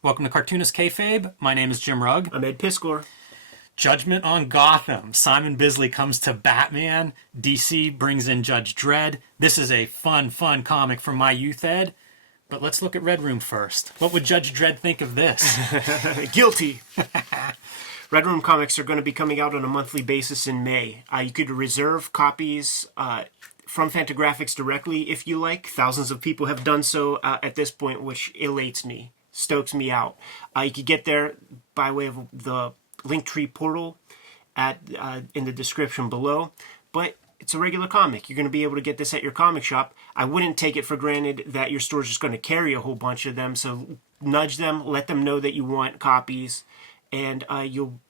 Welcome to Cartoonist Kayfabe. My name is Jim Rugg. I'm Ed Piskor. Judgment on Gotham. Simon Bisley comes to Batman. DC brings in Judge Dredd. This is a fun comic from my youth, Ed. But let's look at Red Room first. What would Judge Dredd think of this? Guilty. Red Room comics are going to be coming out on a monthly basis in May. You could reserve copies from Fantagraphics directly if you like. Thousands of people have done so at this point, which elates me, stokes me out. You could get there by way of the Linktree portal in the description below. But it's a regular comic. You're going to be able to get this at your comic shop. I wouldn't take it for granted that your store's just going to carry a whole bunch of them. So nudge them, let them know that you want copies, and you'll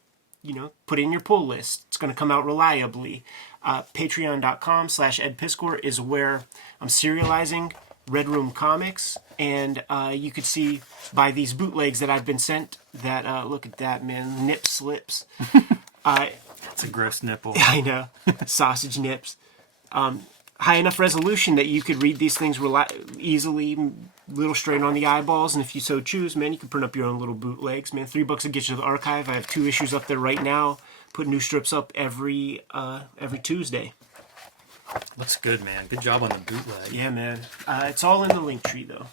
put in your pull list. It's going to come out reliably. Patreon.com/EdPiskor is where I'm serializing Red Room comics, and you could see by these bootlegs that I've been sent that, look at that, man, nip slips. It's a gross nipple. I know. Sausage nips. High enough resolution that you could read these things easily, little straight on the eyeballs, and if you so choose, man, you can print up your own little bootlegs, man. $3 will get you to the archive. I have 2 issues up there right now. Put new strips up every Tuesday. Looks good, man. Good job on the bootleg. Yeah, man. It's all in the link tree, though.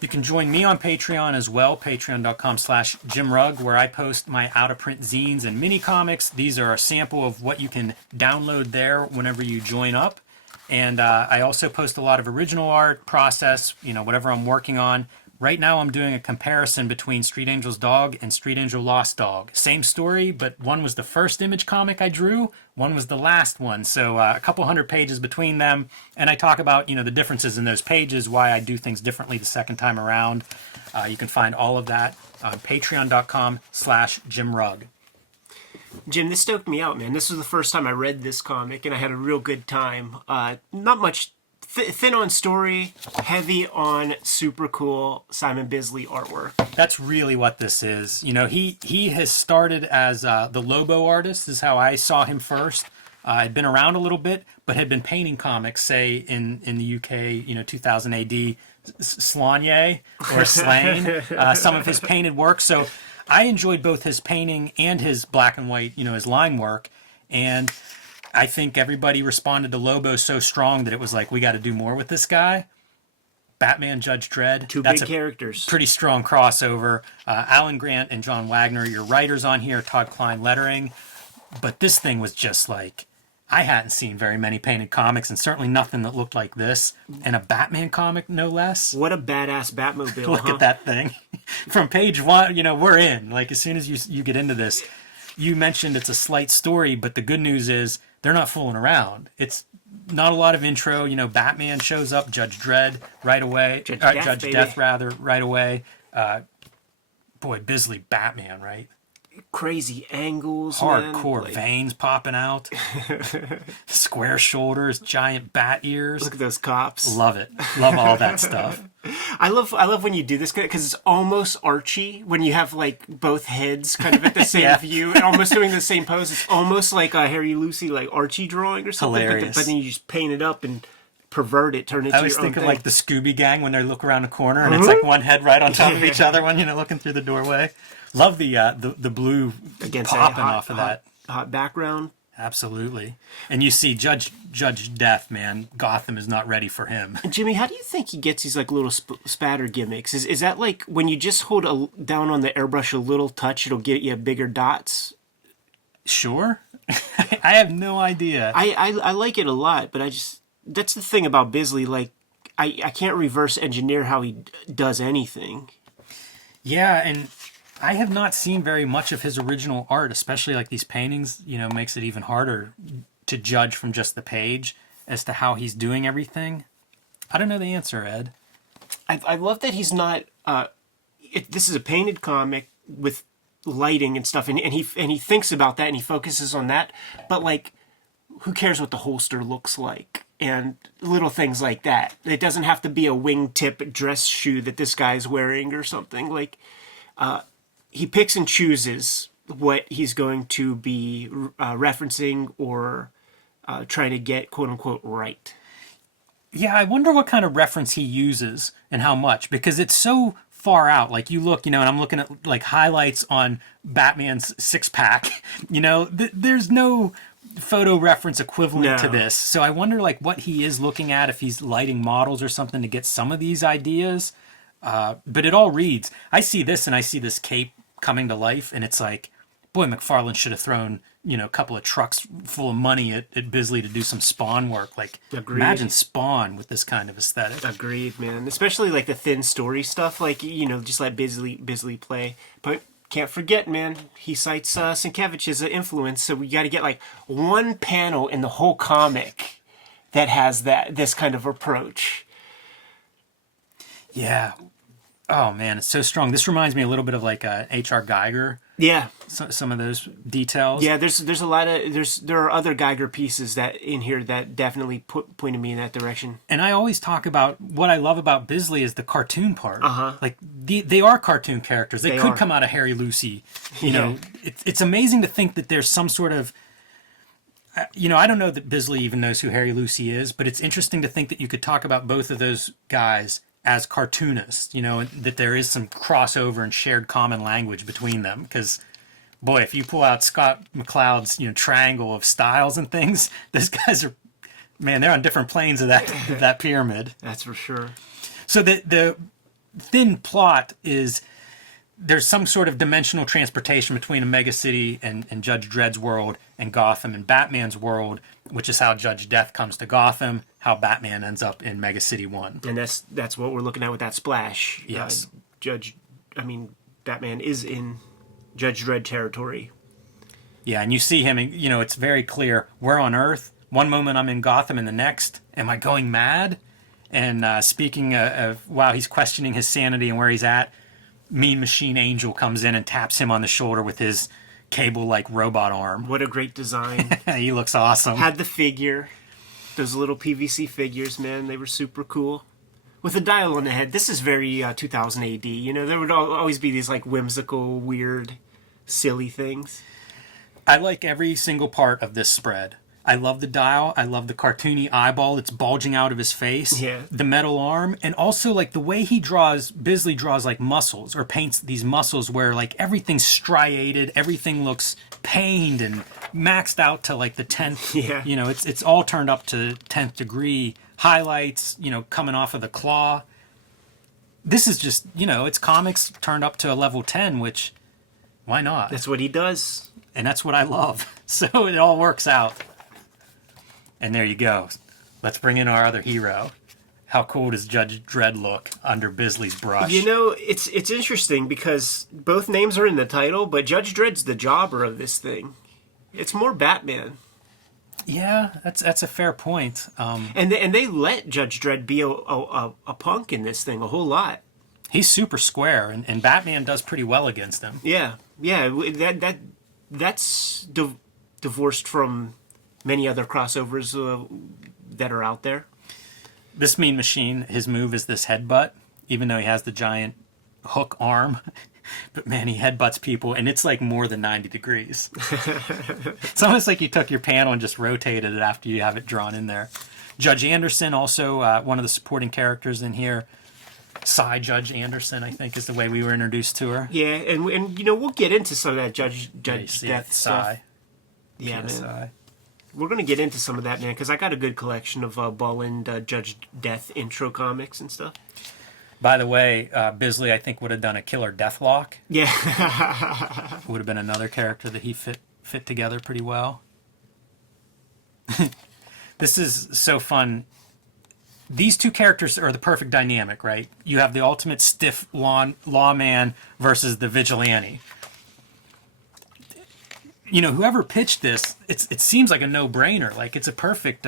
You can join me on Patreon as well, patreon.com/JimRugg, where I post my out-of-print zines and mini comics. These are a sample of what you can download there whenever you join up. And I also post a lot of original art, process, whatever I'm working on. Right now I'm doing a comparison between Street Angel's Dog and Street Angel Lost Dog. Same story, but one was the first Image comic I drew, one was the last one. So a couple hundred pages between them. And I talk about, the differences in those pages, why I do things differently the second time around. You can find all of that on patreon.com/JimRugg. Jim, this stoked me out, man. This was the first time I read this comic, and I had a real good time. Not much... thin on story, heavy on super cool Simon Bisley artwork. That's really what this is. He has started as the Lobo artist, is how I saw him first. Had been around a little bit, but had been painting comics, say, in the UK, 2000 AD, Slanye or Slain, some of his painted work. So I enjoyed both his painting and his black and white, his line work. And I think everybody responded to Lobo so strong that it was like, we got to do more with this guy. Batman, Judge Dredd. Two big characters. Pretty strong crossover. Alan Grant and John Wagner, your writers on here, Todd Klein lettering. But this thing was just like, I hadn't seen very many painted comics, and certainly nothing that looked like this. And a Batman comic, no less. What a badass Batmobile, Look at that thing. From page 1, we're in. Like, as soon as you get into this, you mentioned it's a slight story, but the good news is, they're not fooling around. It's not a lot of intro. Batman shows up, Judge Dredd right away. Judge Death, right away. Boy, Bisley Batman, right? Crazy angles, hardcore veins popping out. Square shoulders, giant bat ears. Look at those cops. Love it. Love all that stuff. I love when you do this because it's almost Archie when you have like both heads kind of at the same view and almost doing the same pose. It's almost like a Harry Lucy like Archie drawing or something. Hilarious. But then you just paint it up and pervert it, turn it. I was thinking like the Scooby Gang when they look around a corner and it's like one head right on top of each other when looking through the doorway. Love the blue against popping off of that hot background. Absolutely. And you see Judge Death, man. Gotham is not ready for him. And Jimmy, how do you think he gets these like little spatter gimmicks? Is that like when you just hold down on the airbrush a little touch, it'll get you bigger dots? Sure. I have no idea. I like it a lot, but that's the thing about Bisley. Like, I can't reverse engineer how he does anything. Yeah, and I have not seen very much of his original art, especially like these paintings, makes it even harder to judge from just the page as to how he's doing everything. I don't know the answer, Ed. I love that he's not, this is a painted comic with lighting and stuff, and he thinks about that and he focuses on that, but like, who cares what the holster looks like? And little things like that. It doesn't have to be a wingtip dress shoe that this guy's wearing or something. Like, he picks and chooses what he's going to be referencing or trying to get quote-unquote right. Yeah, I wonder what kind of reference he uses and how much, because it's so far out. Like you look, and I'm looking at like highlights on Batman's six-pack. There's no photo reference equivalent to this. So I wonder like what he is looking at, if he's lighting models or something to get some of these ideas. But it all reads. I see this and I see this cape coming to life, and it's like, boy, McFarlane should have thrown, a couple of trucks full of money at Bisley to do some Spawn work. Like, imagine Spawn with this kind of aesthetic. Agreed, man. Especially like the thin story stuff, like, just let Bisley play. But can't forget, man, he cites Sienkiewicz as an influence, so we got to get like one panel in the whole comic that has this kind of approach. Yeah. Oh man, it's so strong. This reminds me a little bit of like H.R. Geiger. Yeah. Some of those details. Yeah, there's a lot of there are other Geiger pieces that in here that definitely pointed me in that direction. And I always talk about what I love about Bisley is the cartoon part. Uh-huh. Like they are cartoon characters. They could come out of Harry Lucy. You know, it's amazing to think that there's some sort of I don't know that Bisley even knows who Harry Lucy is, but it's interesting to think that you could talk about both of those guys as cartoonists, that there is some crossover and shared common language between them. Because, boy, if you pull out Scott McCloud's, triangle of styles and things, those guys are, man, they're on different planes of that pyramid. That's for sure. So the thin plot is there's some sort of dimensional transportation between a mega city and Judge Dredd's world and Gotham and Batman's world, which is how Judge Death comes to Gotham, how Batman ends up in Mega City 1. And that's what we're looking at with that splash. Yes. Batman is in Judge Dredd territory. Yeah, and you see him, and, it's very clear. We're on Earth. One moment I'm in Gotham, and the next, am I going mad? And speaking of, while he's questioning his sanity and where he's at, Mean Machine Angel comes in and taps him on the shoulder with his cable-like robot arm. What a great design. He looks awesome. Had the figure. Those little PVC figures, man, they were super cool. With a dial on the head. This is very 2000 AD. There would always be these like whimsical, weird, silly things. I like every single part of this spread. I love the dial. I love the cartoony eyeball that's bulging out of his face. Yeah. The metal arm. And also, like, the way Bisley draws, like, muscles, or paints these muscles where, like, everything's striated, everything looks pained and maxed out to, like, the 10th. Yeah. It's all turned up to 10th degree. Highlights, coming off of the claw. This is just, it's comics turned up to a level 10, which, why not? That's what he does. And that's what I love. So it all works out. And there you go. Let's bring in our other hero. How cool does Judge Dredd look under Bisley's brush? It's interesting because both names are in the title, but Judge Dredd's the jobber of this thing. It's more Batman. Yeah, that's a fair point. And they let Judge Dredd be a punk in this thing a whole lot. He's super square, and Batman does pretty well against him. Yeah. That's divorced from many other crossovers that are out there. This Mean Machine, his move is this headbutt, even though he has the giant hook arm. But man, he headbutts people, and it's like more than 90 degrees. It's almost like you took your panel and just rotated it after you have it drawn in there. Judge Anderson, also one of the supporting characters in here. Cy Judge Anderson, I think, is the way we were introduced to her. Yeah, and we'll get into some of that Judge Death stuff. Yeah, man. We're going to get into some of that, man, because I got a good collection of Bullen Judge Death intro comics and stuff. By the way, Bisley, I think, would have done a killer Deathlock. Yeah. Would have been another character that he fit together pretty well. This is so fun. These two characters are the perfect dynamic, right? You have the ultimate stiff lawman versus the vigilante. Whoever pitched this, it seems like a no-brainer. Like, it's a perfect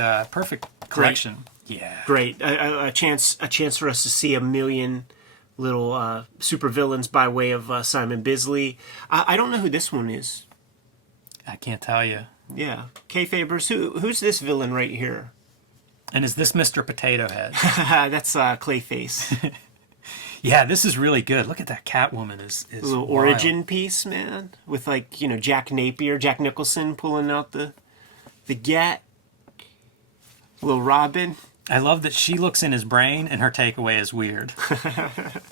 collection. Great. Yeah. Great. A chance for us to see a million little supervillains by way of Simon Bisley. I don't know who this one is. I can't tell you. Yeah. Kayfabers, who's this villain right here? And is this Mr. Potato Head? That's Clayface. Yeah, this is really good. Look at that Catwoman is a little wild. origin piece, man, with Jack Nicholson pulling out the gat. Little Robin. I love that she looks in his brain and her takeaway is weird.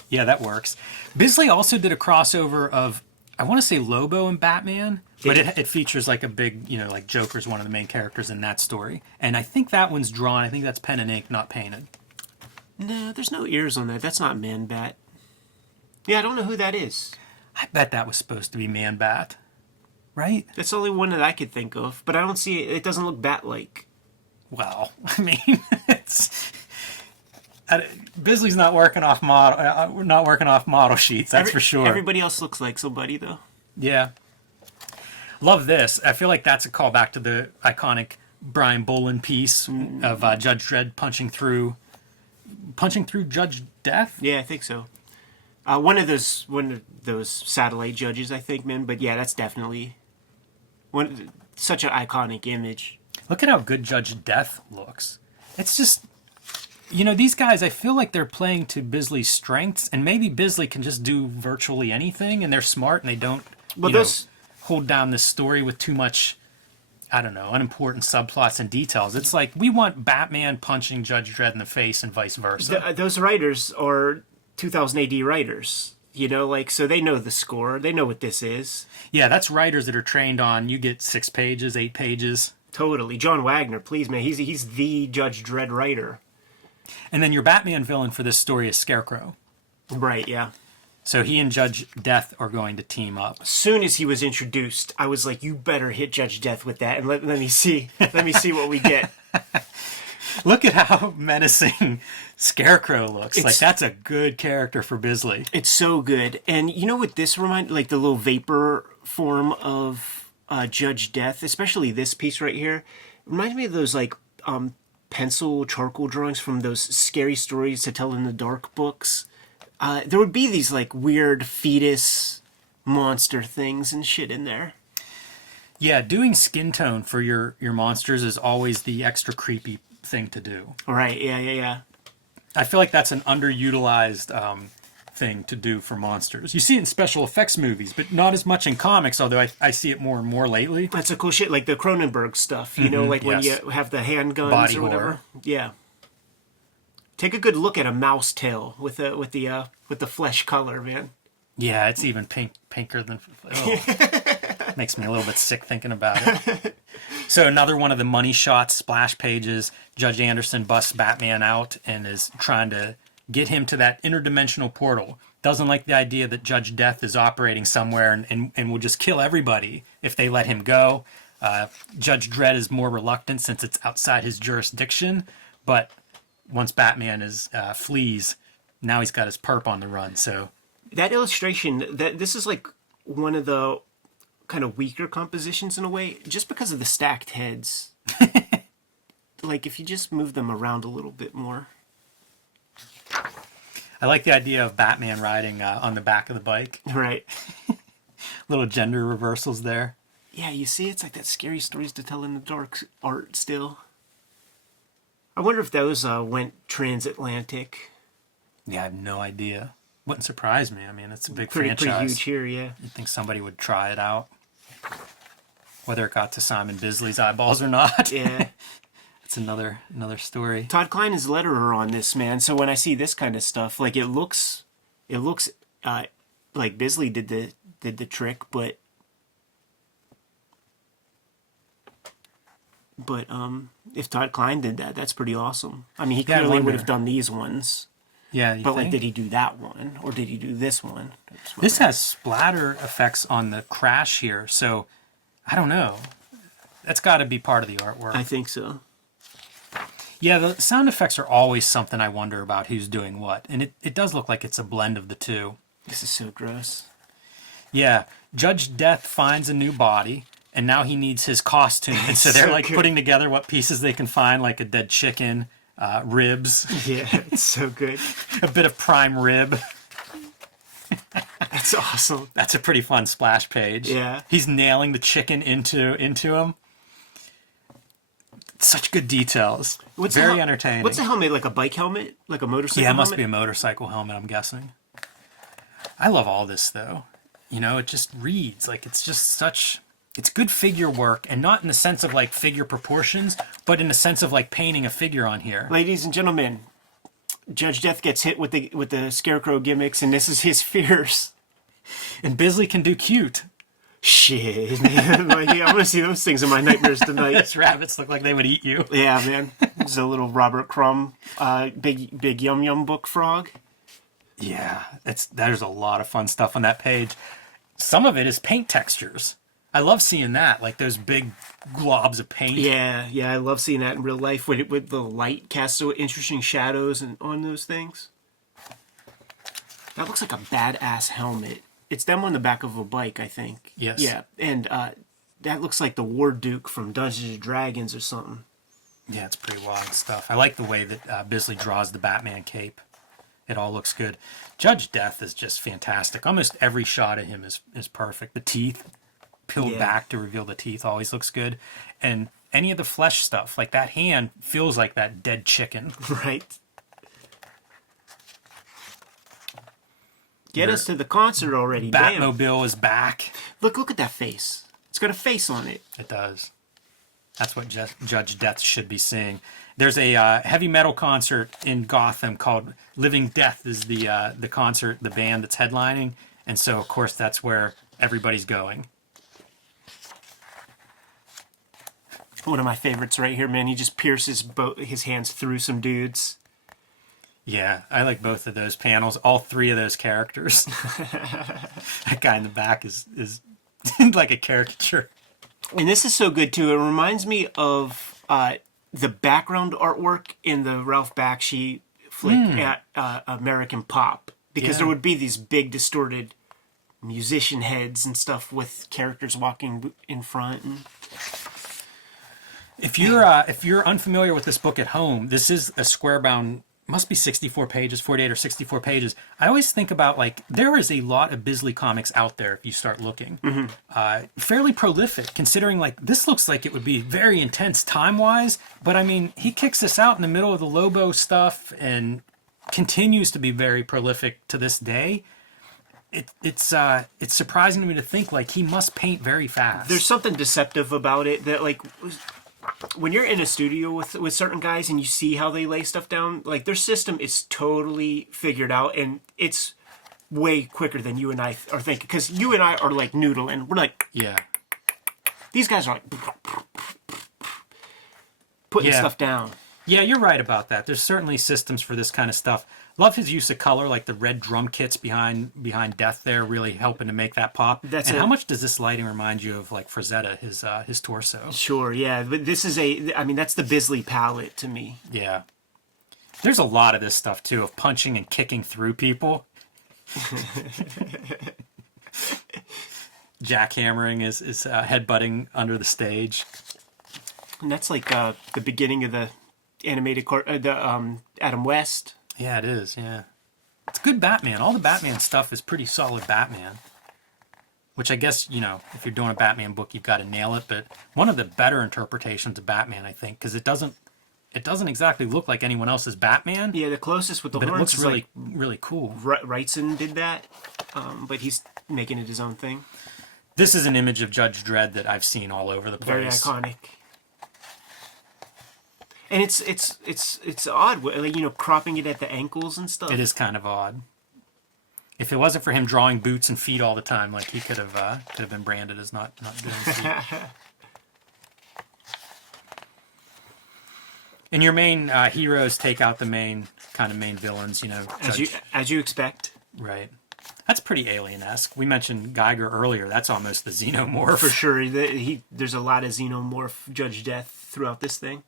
Yeah, that works. Bisley also did a crossover of, I want to say Lobo and Batman, but it features like a big, like Joker's one of the main characters in that story. And I think that one's drawn. I think that's pen and ink, not painted. No, there's no ears on that. That's not Man-Bat. Yeah, I don't know who that is. I bet that was supposed to be Man-Bat. Right? That's the only one that I could think of, but I don't see it. It doesn't look bat-like. Well, I mean, Bisley's not working off model sheets. That's for sure. Everybody else looks like somebody, though. Yeah, love this. I feel like that's a callback to the iconic Brian Bolland piece of Judge Dredd punching through Judge Death. Yeah, I think so. One of those satellite judges, I think, man. But yeah, that's definitely such an iconic image. Look at how good Judge Death looks. It's just, these guys, I feel like they're playing to Bisley's strengths, and maybe Bisley can just do virtually anything, and they're smart, and they don't, hold down this story with too much, I don't know, unimportant subplots and details. It's like, we want Batman punching Judge Dredd in the face and vice versa. Those writers are 2000 AD writers. So they know the score. They know what this is. Yeah, that's writers that are trained on, you get 6 pages, 8 pages. Totally. John Wagner, please, man. He's the Judge Dredd writer. And then your Batman villain for this story is Scarecrow. Right, yeah. So he and Judge Death are going to team up. As soon as he was introduced, I was like, you better hit Judge Death with that and let me see what we get. Look at how menacing Scarecrow looks. Like, that's a good character for Bisley. It's so good. And you know what this reminds, like the little vapor form of Judge Death, especially this piece right here, reminds me of those like pencil charcoal drawings from those scary stories to tell in the dark books. There would be these like weird fetus monster things and shit in there. Yeah, doing skin tone for your monsters is always the extra creepy thing to do. Right, yeah. I feel like that's an underutilized thing to do for monsters. You see it in special effects movies, but not as much in comics, although I see it more and more lately. That's a cool shit, like the Cronenberg stuff, like when you have the handguns Body or whatever. horror. Yeah. Take a good look at a mouse tail with the flesh color, man. Yeah, it's even pinker than... Oh. Makes me a little bit sick thinking about it. So another one of the money shots, splash pages, Judge Anderson busts Batman out and is trying to get him to that interdimensional portal. Doesn't like the idea that Judge Death is operating somewhere and will just kill everybody if they let him go. Judge Dredd is more reluctant since it's outside his jurisdiction, but once Batman flees, now he's got his perp on the run. So that illustration, this is like one of the kind of weaker compositions in a way, just because of the stacked heads. Like if you just move them around a little bit more. I like the idea of Batman riding on the back of the bike. Right. Little gender reversals there. Yeah, you see, it's like that scary stories to tell in the dark art still. I wonder if those went transatlantic. Yeah, I have no idea. Wouldn't surprise me. I mean, it's a big Pretty franchise. huge here, yeah. You'd think somebody would try it out. Whether it got to Simon Bisley's eyeballs or not. Yeah. It's another story. Todd Klein is letterer on this, man. So when I see this kind of stuff, like it looks like Bisley did the trick, but if Todd Klein did that, that's pretty awesome. I mean, he clearly would have done these ones. Yeah, but like, did he do that one or did he do this one? This has splatter effects on the crash here, so I don't know. That's got to be part of the artwork. I think so. Yeah, the sound effects are always something I wonder about who's doing what. And it does look like it's a blend of the two. This is so gross. Yeah, Judge Death finds a new body, and now he needs his costume. And so they're like putting together what pieces they can find, like a dead chicken, ribs. Yeah, it's so good. A bit of prime rib. That's awesome. That's a pretty fun splash page. Yeah. He's nailing the chicken into him. Such good details. Very entertaining. What's a helmet? Like a bike helmet? Like a motorcycle helmet? Yeah, it must be a motorcycle helmet, I'm guessing. I love all this, though. It just reads. Like, it's just such it's good figure work, and not in the sense of like figure proportions, but in the sense of like painting a figure on here. Ladies and gentlemen, Judge Death gets hit with the scarecrow gimmicks, and this is his fears. And Bisley can do cute. Shit, man. Like, yeah, I'm gonna see those things in my nightmares tonight. Those rabbits look like they would eat you. Yeah, man. It's a little Robert Crumb, big yum yum book frog. Yeah, there's a lot of fun stuff on that page. Some of it is paint textures. I love seeing that, like those big globs of paint. Yeah, I love seeing that in real life with the light casts so interesting shadows and on those things. That looks like a badass helmet. It's them on the back of a bike, I think. Yes. Yeah, and that looks like the War Duke from Dungeons and Dragons or something. Yeah, it's pretty wild stuff. I like the way that Bisley draws the Batman cape. It all looks good. Judge Death is just fantastic. Almost every shot of him is perfect. The teeth peeled back to reveal the teeth always looks good. And any of the flesh stuff, like that hand feels like that dead chicken. Right. Get us to the concert already. Batmobile is back. Look at that face. It's got a face on it. It does. That's what Judge Death should be seeing. There's a heavy metal concert in Gotham called Living Death is the concert, the band that's headlining. And so, of course, that's where everybody's going. One of my favorites right here, man. He just pierces his hands through some dudes. Yeah, I like both of those panels. All three of those characters. That guy in the back is like a caricature. And this is so good, too. It reminds me of the background artwork in the Ralph Bakshi flick at American Pop. Because there would be these big, distorted musician heads and stuff with characters walking in front. And... If you're unfamiliar with this book at home, this is a square-bound, must be 64 pages, 48 or 64 pages. I always think about, like, there is a lot of Bisley comics out there if you start looking. Mm-hmm. Fairly prolific, considering, like, this looks like it would be very intense time-wise, but, I mean, he kicks this out in the middle of the Lobo stuff and continues to be very prolific to this day. It's surprising to me to think, like, he must paint very fast. There's something deceptive about it that, like... When you're in a studio with certain guys and you see how they lay stuff down, like their system is totally figured out and it's way quicker than you and I are thinking. Because you and I are like noodling. We're like, yeah. These guys are like putting stuff down. Yeah, you're right about that. There's certainly systems for this kind of stuff. Love his use of color, like the red drum kits behind Death there, really helping to make that pop. How much does this lighting remind you of like Frazetta, his torso? Sure, yeah. But this is that's the Bisley palette to me. Yeah. There's a lot of this stuff too, of punching and kicking through people. Jackhammering is headbutting under the stage. And that's like the beginning of the animated Adam West. Yeah, it is, yeah. It's good Batman. All the Batman stuff is pretty solid Batman. Which I guess, if you're doing a Batman book, you've got to nail it. But one of the better interpretations of Batman, I think, because it doesn't exactly look like anyone else's Batman. Yeah, the closest with the horns. But it looks really, really cool. Wrightson did that, but he's making it his own thing. This is an image of Judge Dredd that I've seen all over the place. Very iconic. And it's odd, like, cropping it at the ankles and stuff. It is kind of odd. If it wasn't for him drawing boots and feet all the time, like he could have been branded as not doing feet. And your main heroes take out the main villains, as you expect. Right. That's pretty alien-esque. We mentioned Geiger earlier. That's almost the xenomorph. For sure. There's a lot of xenomorph Judge Death throughout this thing.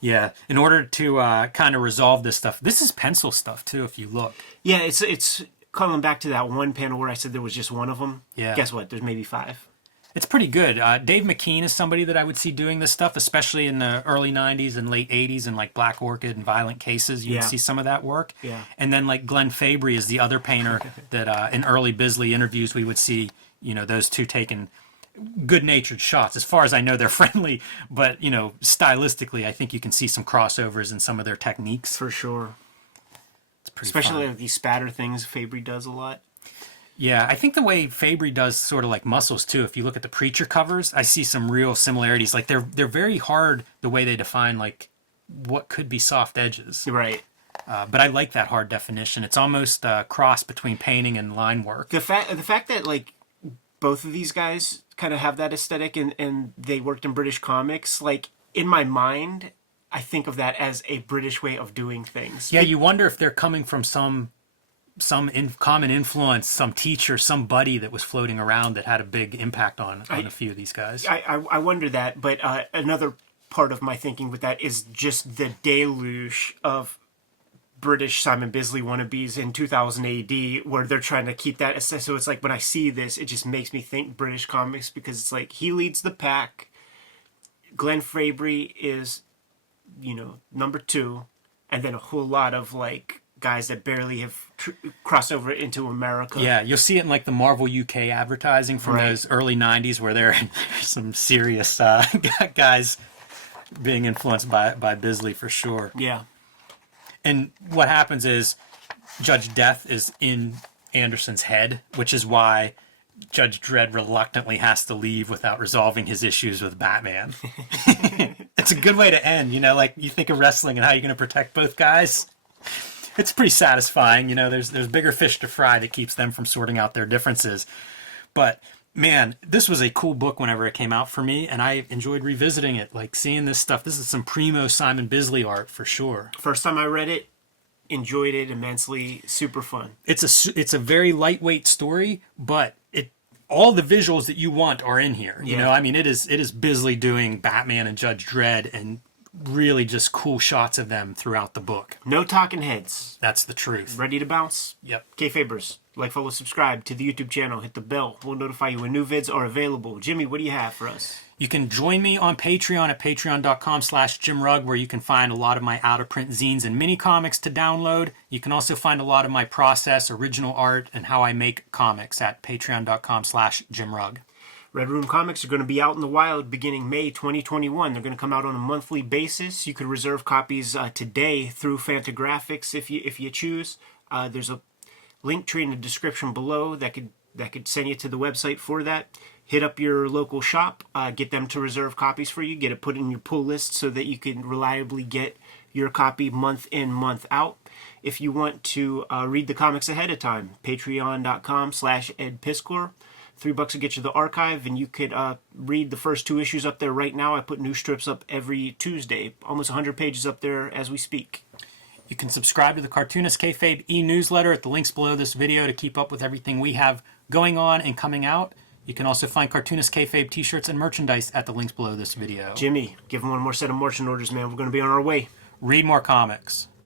Yeah, in order to kind of resolve this stuff, this is pencil stuff too. If you look, yeah, it's coming back to that one panel where I said there was just one of them. Yeah, guess what? There's maybe 5. It's pretty good. Dave McKean is somebody that I would see doing this stuff, especially in the early '90s and late '80s, and like Black Orchid and Violent Cases. You would see some of that work. Yeah, and then like Glenn Fabry is the other painter that in early Bisley interviews we would see. Those two taking good-natured shots. As far as I know, they're friendly, but stylistically, I think you can see some crossovers in some of their techniques. For sure. It's pretty especially fun. like these spatter things Fabry does a lot. Yeah, I think the way Fabry does sort of like Muscles too. If you look at the Preacher covers, I see some real similarities. Like they're very hard the way they define like what could be soft edges. Right. But I like that hard definition. It's almost a cross between painting and line work. The fact that like both of these guys kind of have that aesthetic and they worked in British comics, like in my mind, I think of that as a British way of doing things. Yeah, you wonder if they're coming from some common influence, some teacher, somebody that was floating around that had a big impact on a few of these guys. I wonder that, but another part of my thinking with that is just the deluge of British Simon Bisley wannabes in 2000 AD where they're trying to keep that. So it's like when I see this, it just makes me think British comics because it's like he leads the pack. Glenn Fabry is, number 2, and then a whole lot of like guys that barely have crossed over into America. Yeah, you'll see it in like the Marvel UK advertising from those early 90s where there's some serious guys being influenced by Bisley for sure. Yeah. And what happens is Judge Death is in Anderson's head, which is why Judge Dredd reluctantly has to leave without resolving his issues with Batman. It's a good way to end, like you think of wrestling and how you're going to protect both guys. It's pretty satisfying, there's bigger fish to fry that keeps them from sorting out their differences. But man, this was a cool book whenever it came out for me, and I enjoyed revisiting it, like seeing this stuff. This is some primo Simon Bisley art for sure. First time I read it, enjoyed it immensely, super fun. It's a very lightweight story, but all the visuals that you want are in here. You know, I mean, it is Bisley doing Batman and Judge Dredd, and really just cool shots of them throughout the book. No talking heads. That's the truth. Ready to bounce? Yep. Kayfabers, like, follow, subscribe to the YouTube channel. Hit the bell. We'll notify you when new vids are available. Jimmy, what do you have for us? You can join me on Patreon at patreon.com/JimRugg, where you can find a lot of my out-of-print zines and mini comics to download. You can also find a lot of my process, original art, and how I make comics at patreon.com/JimRugg. Red Room Comics are going to be out in the wild beginning May 2021. They're going to come out on a monthly basis. You can reserve copies today through Fantagraphics if you choose. There's a link tree in the description below that could send you to the website for that. Hit up your local shop, get them to reserve copies for you, get it put in your pull list so that you can reliably get your copy month in, month out. If you want to read the comics ahead of time, patreon.com/EdPiskor. $3 will get you the archive, and you could read the first 2 issues up there right now. I put new strips up every Tuesday, almost 100 pages up there as we speak. You can subscribe to the Cartoonist Kayfabe e-newsletter at the links below this video to keep up with everything we have going on and coming out. You can also find Cartoonist Kayfabe t-shirts and merchandise at the links below this video. Jimmy, give them one more set of marching orders, man. We're going to be on our way. Read more comics.